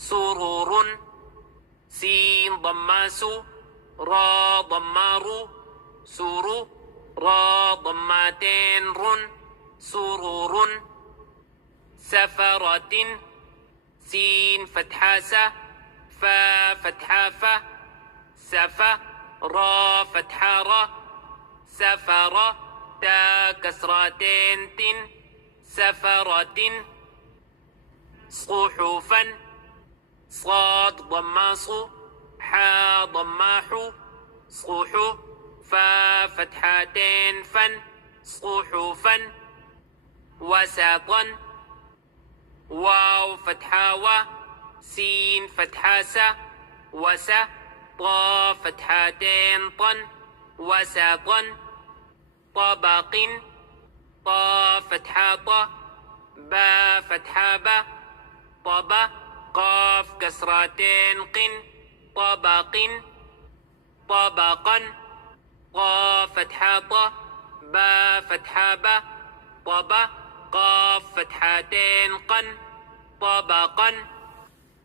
سرور سين ضماس را ضمار سور را ضماتين رن سرور سفرة سين فتحاسة فا فتحافة سفا را فتحارة سفرة تا كسرتين تن سفرة صحفا صاد ضماص حا ضماح صح فا فتحتين فن صحفا وسطا واو فتحاوة سين فتحاسة وسا طا فتحتين طن وسطا طبق طا فتحاطة با فتحابة طبا قاف كسرتين قن طبق طبقا طا فتحاطة با فتحابة طبا قاف فتحتين قن طبقا